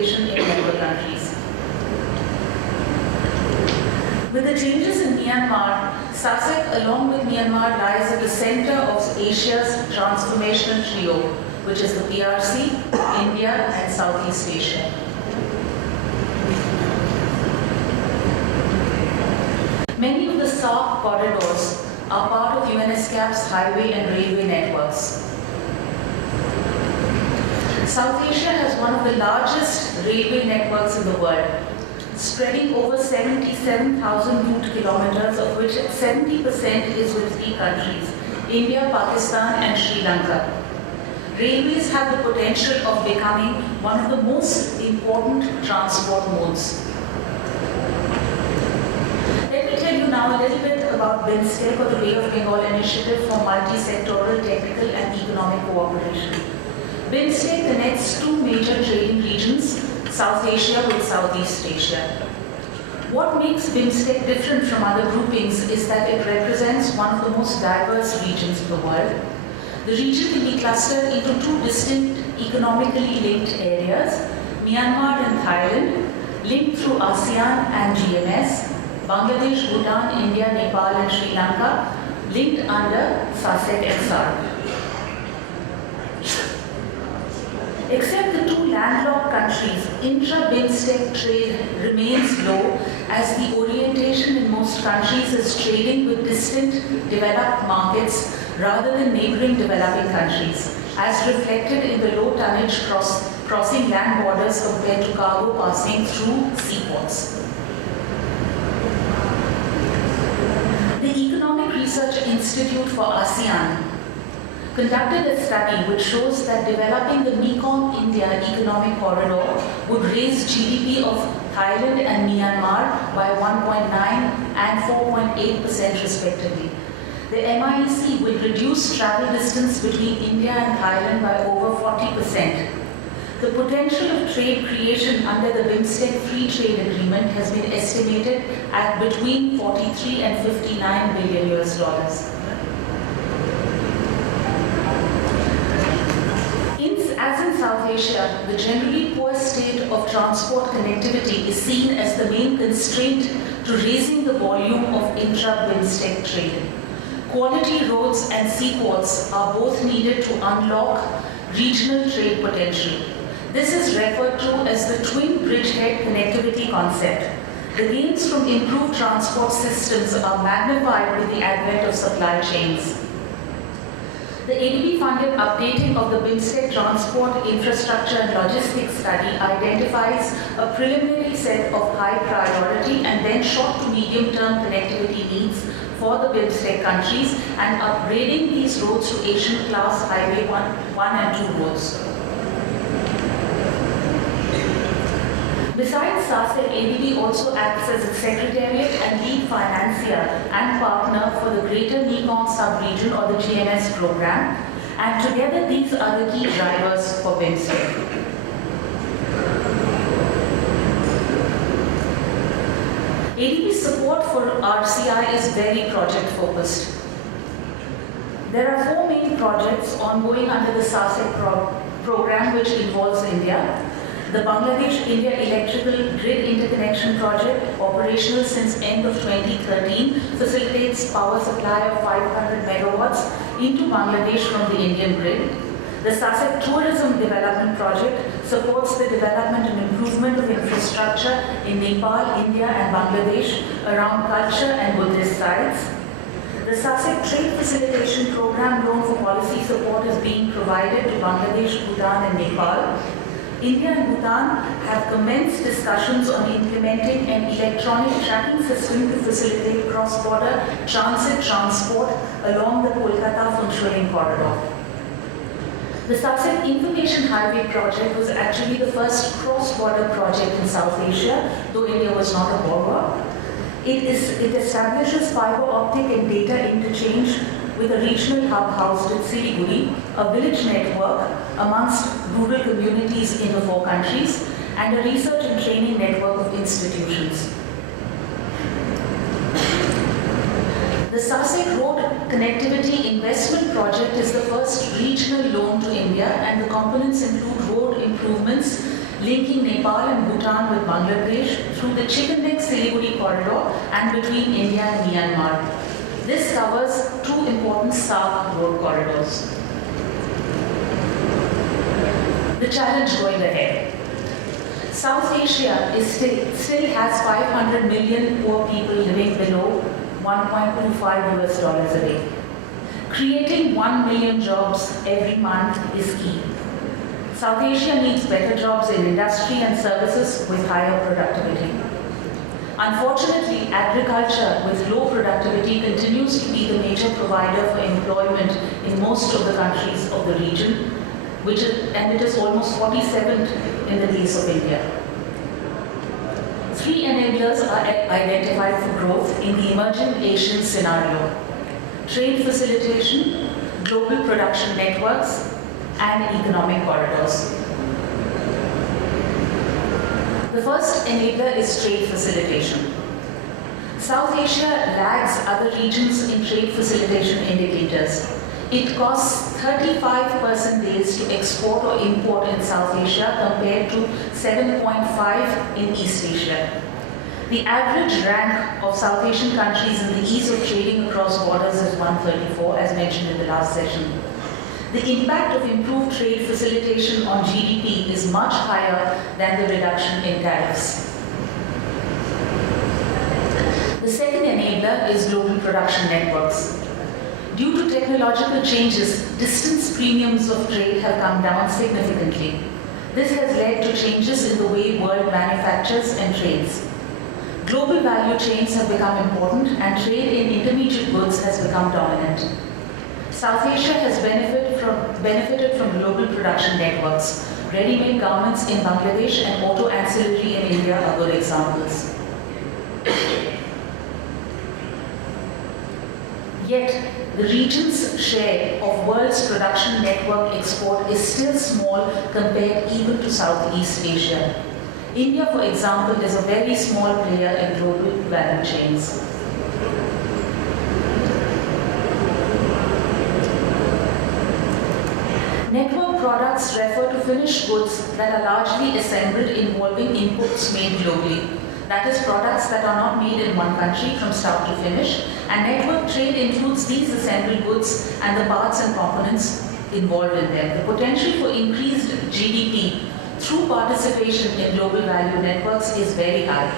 in member countries. With the changes in Myanmar, SASAC along with Myanmar lies at the center of Asia's transformational trio, which is the PRC, India and Southeast Asia. Many of the SAARC corridors are part of UNESCAP's highway and railway networks. South Asia has one of the largest railway networks in the world, spreading over 77,000 route kilometers, of which 70% is with 3 countries, India, Pakistan and Sri Lanka. Railways have the potential of becoming one of the most important transport modes. Let me tell you now a little bit about BIMSTEC, or the Bay of Bengal Initiative for Multi-Sectoral, Technical and Economic Cooperation. BIMSTEC connects 2 major trading regions, South Asia with Southeast Asia. What makes BIMSTEC different from other groupings is that it represents one of the most diverse regions of the world. The region can be clustered into 2 distinct economically linked areas, Myanmar and Thailand, linked through ASEAN and GMS, Bangladesh, Bhutan, India, Nepal and Sri Lanka, linked under SASAC and SAARC. Except the 2 landlocked countries, intra-BIMSTEC trade remains low, as the orientation in most countries is trading with distant developed markets rather than neighboring developing countries, as reflected in the low tonnage crossing land borders compared to cargo passing through seaports. The Economic Research Institute for ASEAN conducted a study which shows that developing the Mekong-India economic corridor would raise GDP of Thailand and Myanmar by 1.9 and 4.8% respectively. The MIEC will reduce travel distance between India and Thailand by over 40%. The potential of trade creation under the BIMSTEC Free Trade Agreement has been estimated at between 43 and 59 billion US dollars. As in South Asia, the generally poor state of transport connectivity is seen as the main constraint to raising the volume of intra-BIMSTEC trade. Quality roads and seaports are both needed to unlock regional trade potential. This is referred to as the twin bridgehead connectivity concept. The gains from improved transport systems are magnified with the advent of supply chains. The ADB-funded updating of the BIMSTEC transport infrastructure and logistics study identifies a preliminary set of high priority and then short to medium-term connectivity needs for the BIMSTEC countries and upgrading these roads to Asian class Highway 1 and 2 roads. Besides SASAC, ADB also acts as a secretariat and lead financier and partner for the Greater Mekong Sub-Region, or the GMS program, and together these are the key drivers for BIMSTEC. ADB's support for RCI is very project focused. There are 4 main projects ongoing under the SASAC program which involves India. The Bangladesh-India Electrical Grid Interconnection Project, operational since end of 2013, facilitates power supply of 500 megawatts into Bangladesh from the Indian grid. The SASAC Tourism Development Project supports the development and improvement of infrastructure in Nepal, India and Bangladesh around culture and Buddhist sites. The SASAC Trade Facilitation Program loan for policy support is being provided to Bangladesh, Bhutan and Nepal. India and Bhutan have commenced discussions on implementing an electronic tracking system to facilitate cross-border transit transport along the Kolkata-Phuntsholing corridor. The SASAC Information Highway project was actually the first cross-border project in South Asia, though India was not a borrower. It establishes fiber optic and data interchange with a regional hub housed at Siliguri, a village network amongst rural communities in the 4 countries, and a research and training network of institutions. The SASAC Road Connectivity Investment Project is the first regional loan to India, and the components include road improvements linking Nepal and Bhutan with Bangladesh through the Chicken Neck-Siliguri corridor and between India and Myanmar. This covers two important SAARC road corridors. The challenge going ahead. South Asia still has 500 million poor people living below $1.25 a day. Creating 1 million jobs every month is key. South Asia needs better jobs in industry and services with higher productivity. Unfortunately, agriculture with low productivity continues to be the major provider for employment in most of the countries of the region, and it is almost 47th in the case of India. Three enablers are identified for growth in the emerging Asian scenario: trade facilitation, global production networks, and economic corridors. The first enabler is trade facilitation. South Asia lags other regions in trade facilitation indicators. It costs 35 days to export or import in South Asia compared to 7.5 in East Asia. The average rank of South Asian countries in the ease of trading across borders is 134, as mentioned in the last session. The impact of improved trade facilitation on GDP is much higher than the reduction in tariffs. The second enabler is global production networks. Due to technological changes, distance premiums of trade have come down significantly. This has led to changes in the way world manufactures and trades. Global value chains have become important and trade in intermediate goods has become dominant. South Asia has benefited from global production networks. Ready-made garments in Bangladesh and auto ancillary in India are good examples. Yet, the region's share of world's production network export is still small compared even to Southeast Asia. India, for example, is a very small player in global value chains. Network products refer to finished goods that are largely assembled involving inputs made globally. That is, products that are not made in one country from start to finish, and network trade includes these assembled goods and the parts and components involved in them. The potential for increased GDP through participation in global value networks is very high.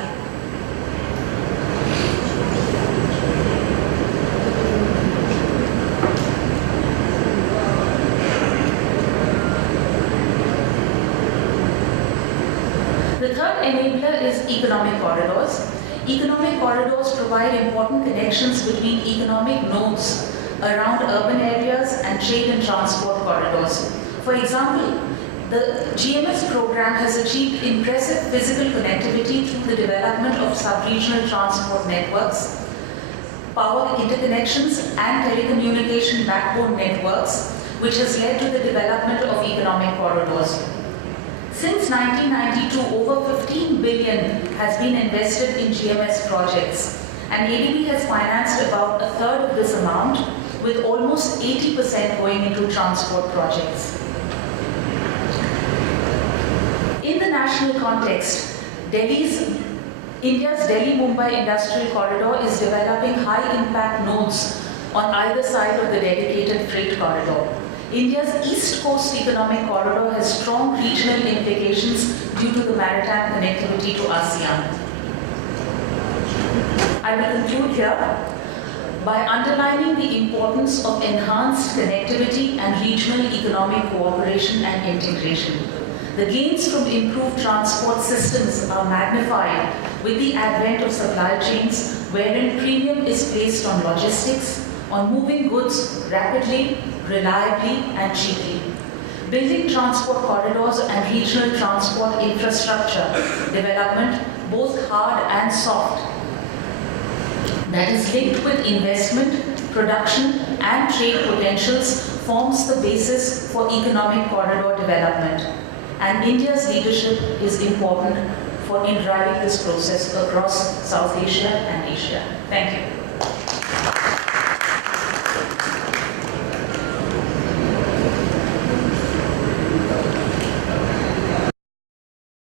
The third enabler is economic corridors. Economic corridors provide important connections between economic nodes around urban areas and trade and transport corridors. For example, the GMS program has achieved impressive physical connectivity through the development of sub-regional transport networks, power interconnections, and telecommunication backbone networks, which has led to the development of economic corridors. Since 1992, over 15 billion has been invested in GMS projects, and ADB has financed about a third of this amount, with almost 80% going into transport projects. In the national context, India's Delhi-Mumbai Industrial Corridor is developing high-impact nodes on either side of the dedicated freight corridor. India's East Coast Economic Corridor has strong regional implications due to the maritime connectivity to ASEAN. I will conclude here by underlining the importance of enhanced connectivity and regional economic cooperation and integration. The gains from improved transport systems are magnified with the advent of supply chains wherein premium is placed on logistics, on moving goods rapidly, reliably, and cheaply. Building transport corridors and regional transport infrastructure development, both hard and soft, that is linked with investment, production, and trade potentials forms the basis for economic corridor development. And India's leadership is important in driving this process across South Asia and Asia. Thank you.